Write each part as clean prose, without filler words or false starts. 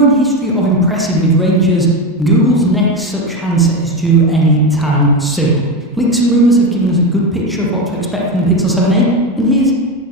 growing history of impressive mid-rangers, Google's next such handset is due any time soon. Leaks and rumours have given us a good picture of what to expect from the Pixel 7a, and here's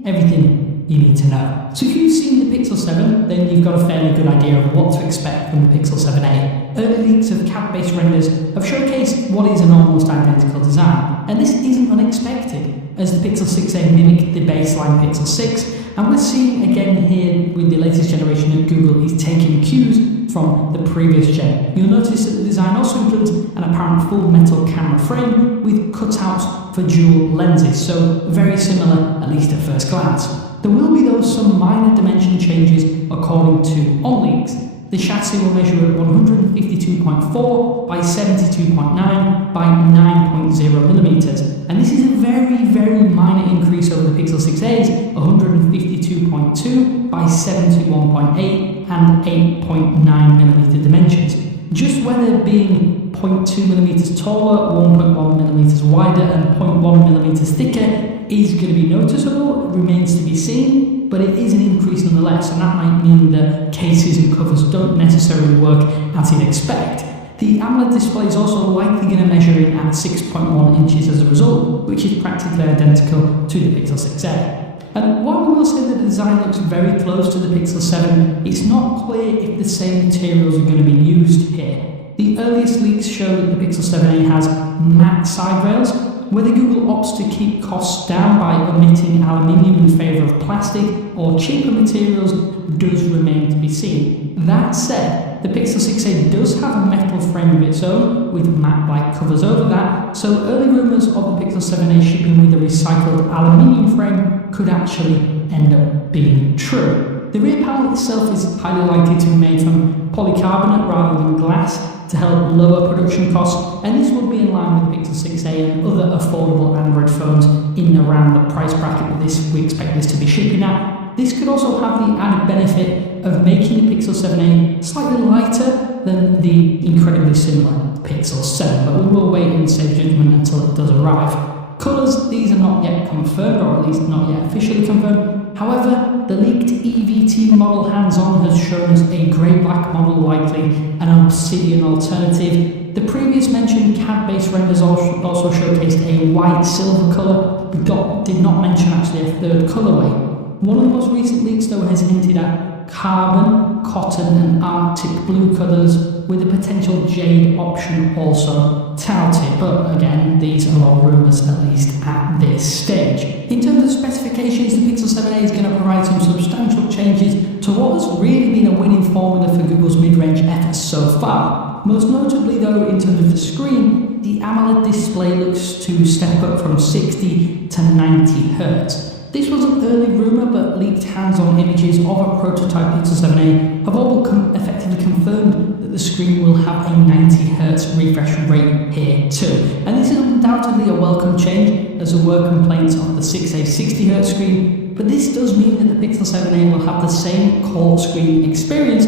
everything you need to know. So if you've seen the Pixel 7, then you've got a fairly good idea of what to expect from the Pixel 7a. Early leaks of CAD-based renders have showcased what is an almost identical design, and this isn't unexpected, as the Pixel 6a mimicked the baseline Pixel 6, and we're seeing again here with the latest generation that Google is taking cues from the previous gen. You'll notice that the design also includes an apparent full metal camera frame with cutouts for dual lenses, so very similar, at least at first glance. There will be though some minor dimension changes according to OnLeaks. The chassis will measure at 152.4 by 72.9 by 9.0mm, and this is a very minor increase over the Pixel 6a's 152.2 by 71.8 and 8.9mm dimensions. Just whether being 0.2mm taller, 1.1mm wider and 0.1mm thicker is going to be noticeable remains to be seen, but it is an increase nonetheless, and that might mean that cases and covers don't necessarily work as you'd expect. The AMOLED display is also likely going to measure in at 6.1 inches as a result, which is practically identical to the Pixel 6a. And while we will say that the design looks very close to the Pixel 7, it's not clear if the same materials are going to be used here. The earliest leaks show that the Pixel 7a has matte side rails. Whether Google opts to keep costs down by omitting aluminium in favour of plastic or cheaper materials does remain to be seen. That said, the Pixel 6a does have a metal frame of its own with matte-like covers over that, so early rumours of the Pixel 7a shipping with a recycled aluminium frame could actually end up being true. The rear panel itself is highly likely to be made from polycarbonate rather than glass to help lower production costs, and this would be in line with the Pixel 6a and other affordable Android phones in and around the price bracket that we expect this to be shipping at. This could also have the added benefit of making the Pixel 7a slightly lighter than the incredibly similar Pixel 7, but we will wait and save judgment until it does arrive. Colours, these are not yet confirmed, or at least not yet officially confirmed. However, the leaked EVT model hands-on has shown us a grey-black model likely, an obsidian alternative. The previous mentioned CAD-based renders also showcased a white-silver colour, but did not mention actually a third colourway. One of the most recent leaks though has hinted at carbon, cotton and arctic blue colours, with a potential jade option also touted, but again, these are all rumours at least at this stage. In terms of specifications, the Pixel 7a is going to provide some substantial changes to what has really been a winning formula for Google's mid-range efforts so far. Most notably though, in terms of the screen, the AMOLED display looks to step up from 60 to 90 Hz. This was an early rumour, but leaked hands-on images of a prototype Pixel 7a have all effectively confirmed that the screen will have a 90 Hz refresh rate here too. And this is undoubtedly a welcome change, as there were complaints of the 6a 60 Hz screen, but this does mean that the Pixel 7a will have the same core screen experience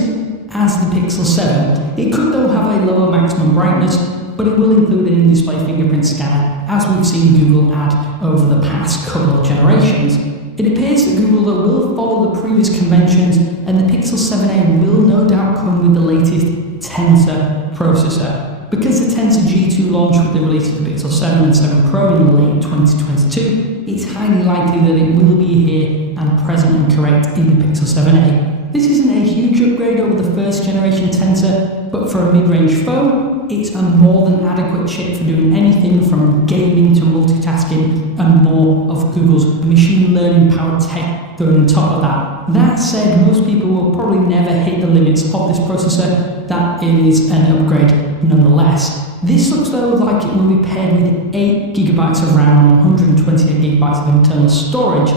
as the Pixel 7. It could though have a lower maximum brightness, but it will include an in-display fingerprint scanner, as we've seen Google add over the past couple of generations. It appears that Google though will follow the previous conventions, and the Pixel 7a will no doubt come with the latest Tensor processor. Because the Tensor G2 launched with the release of the Pixel 7 and 7 Pro in late 2022, it's highly likely that it will be here and present and correct in the Pixel 7a. This isn't a huge upgrade over the first generation Tensor, but for a mid-range phone, it's a more than adequate chip for doing anything from gaming to multitasking and more of Google's machine learning powered tech going on top of that. That said, most people will probably never hit the limits of this processor. That is an upgrade nonetheless. This looks though like it will be paired with 8GB of RAM and 128GB of internal storage.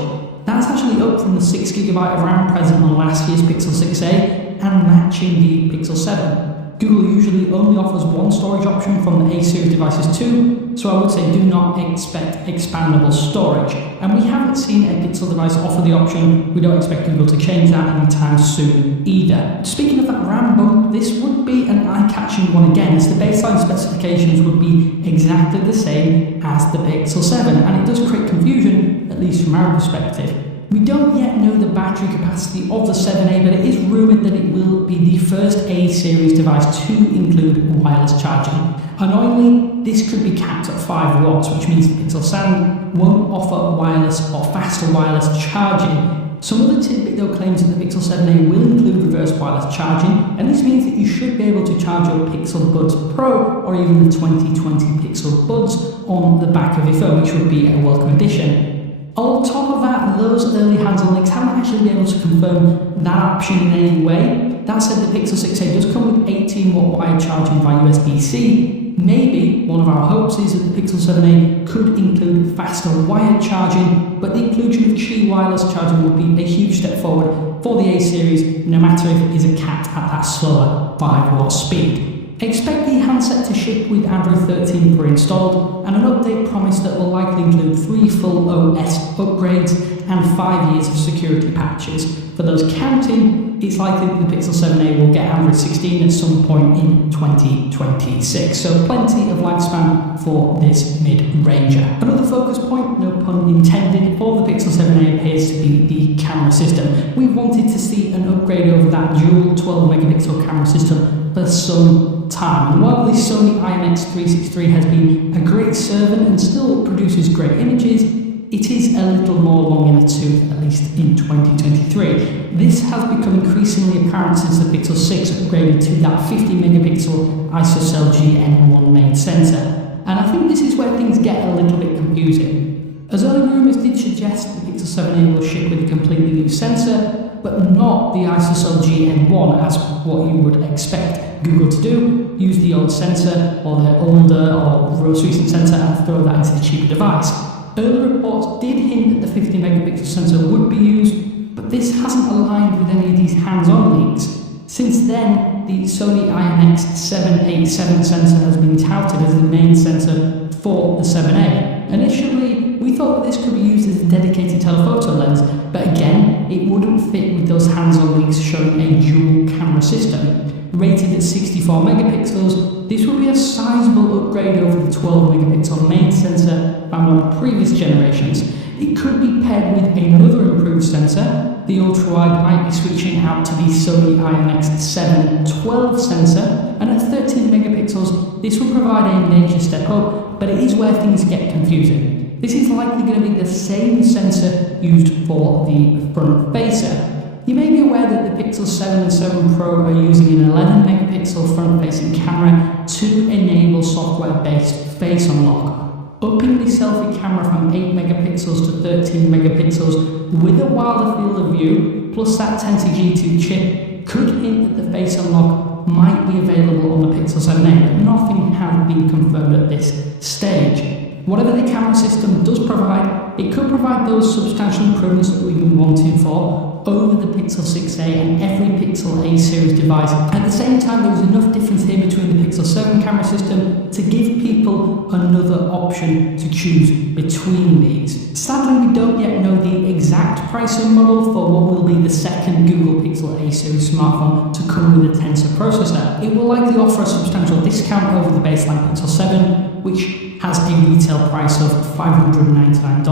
That's actually up from the 6GB of RAM present on last year's Pixel 6a and matching the Pixel 7. Google usually only offers one storage option from the A series devices too, so I would say do not expect expandable storage. And we haven't seen a Pixel device offer the option. We don't expect Google to change that anytime soon either. Speaking of that RAM bump, this would be an eye-catching one again, as the baseline specifications would be exactly the same as the Pixel 7, and it does create confusion, at least from our perspective. We don't yet know the battery capacity of the 7a, but it is rumoured that it will be the first A series device to include wireless charging. Annoyingly, this could be capped at 5 watts, which means the Pixel 7 won't offer wireless or faster wireless charging. Some of the tidbit though claims that the Pixel 7a will include reverse wireless charging, and this means that you should be able to charge your Pixel Buds Pro or even the 2020 Pixel Buds on the back of your phone, which would be a welcome addition. On top of that, those early hands-on leaks haven't actually been able to confirm that option in any way. That said, the Pixel 6a does come with 18 watt wired charging via USB-C. Maybe one of our hopes is that the Pixel 7a could include faster wired charging, but the inclusion of Qi wireless charging would be a huge step forward for the A series, no matter if it is a capped at that slower 5 watt speed. Expect the handset to ship with Android 13 pre-installed, and an update promised that will likely include 3 full OS upgrades and 5 years of security patches. For those counting, it's likely that the Pixel 7a will get Android 16 at some point in 2026, so plenty of lifespan for this mid-ranger. Another focus point, no pun intended, for the Pixel 7a appears to be the camera system. We wanted to see an upgrade over that dual 12 megapixel camera system for some time. And while the Sony IMX363 has been a great servant and still produces great images, it is a little more long in the tooth, at least in 2023. This has become increasingly apparent since the Pixel 6 upgraded to that 50 megapixel ISOCELL GN1 main sensor. And I think this is where things get a little bit confusing. As early rumours did suggest, the Pixel 7a will ship with a completely new sensor, but not the ISOCELL GN1 as what you would expect Google to do, use the old sensor or the older or most recent sensor and throw that into the cheaper device. Early reports did hint that the 50 megapixel sensor would be used, but this hasn't aligned with any of these hands-on leaks. Since then, the Sony IMX787 sensor has been touted as the main sensor for the 7a. Initially, we thought that this could be used as a dedicated telephoto lens, but again, it wouldn't fit with those hands-on leaks showing a dual camera system. Rated at 64 megapixels, this would be a sizable upgrade over the 12 megapixel main sensor found on previous generations. It could be paired with another improved sensor. The ultra-wide might be switching out to the Sony IMX712 sensor, and at 13 megapixels, this will provide a major step up, but it is where things get confusing. This is likely going to be the same sensor used for the front facer. You may be aware that the Pixel 7 and 7 Pro are using an 11 megapixel front-facing camera to enable software-based face unlock. Upping the selfie camera from 8 megapixels to 13 megapixels with a wilder field of view, plus that Tensor G2 chip, could hint that the face unlock might be available on the Pixel 7a, but nothing has been confirmed at this stage. Whatever the camera system does provide, it could provide those substantial improvements that we've been wanting for over the Pixel 6a and every Pixel A series device. At the same time, there was enough difference here between the Pixel 7 camera system to give people another option to choose between these. Sadly, we don't yet know the exact pricing model for what will be the second Google Pixel A series smartphone to come with a Tensor processor. It will likely offer a substantial discount over the baseline Pixel 7, which has a retail price of $599,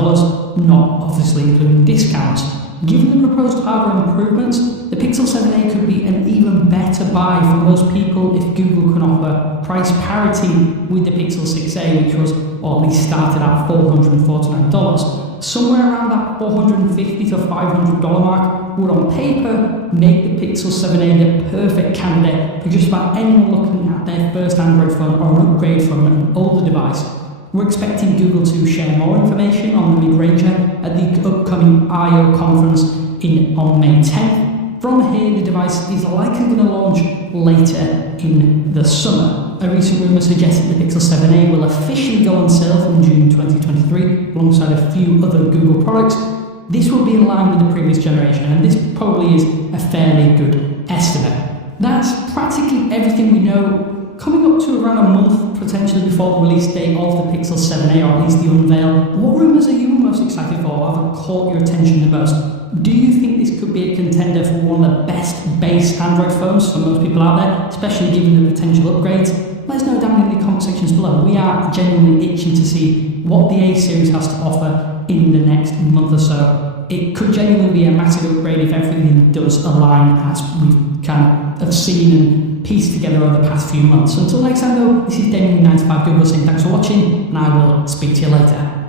not obviously including discounts. Given the proposed hardware improvements, the Pixel 7a could be an even better buy for most people if Google can offer price parity with the Pixel 6a, which was, or at least started at $449. Somewhere around that $450 to $500 mark would on paper make the Pixel 7a the perfect candidate for just about anyone looking at their first Android phone or an upgrade from an older device. We're expecting Google to share more information on the mid-ranger at the upcoming I/O conference on May 10th. From here, the device is likely going to launch later in the summer. A recent rumour suggests that the Pixel 7a will officially go on sale from June 2023, alongside a few other Google products. This will be in line with the previous generation, and this probably is a fairly good estimate. That's practically everything we know. Coming up to around a month, potentially before the release date of the Pixel 7a, or at least the unveil, what rumours are you most excited for, or have caught your attention the most? Do you think this could be a contender for one of the best base Android phones for most people out there, especially given the potential upgrades? Let us know down in the comment sections below. We are genuinely itching to see what the A series has to offer in the next month or so. It could genuinely be a massive upgrade if everything does align as we've kind of of seen and pieced together over the past few months. So until next time though, this is Damien95 Google saying thanks for watching, and I will speak to you later.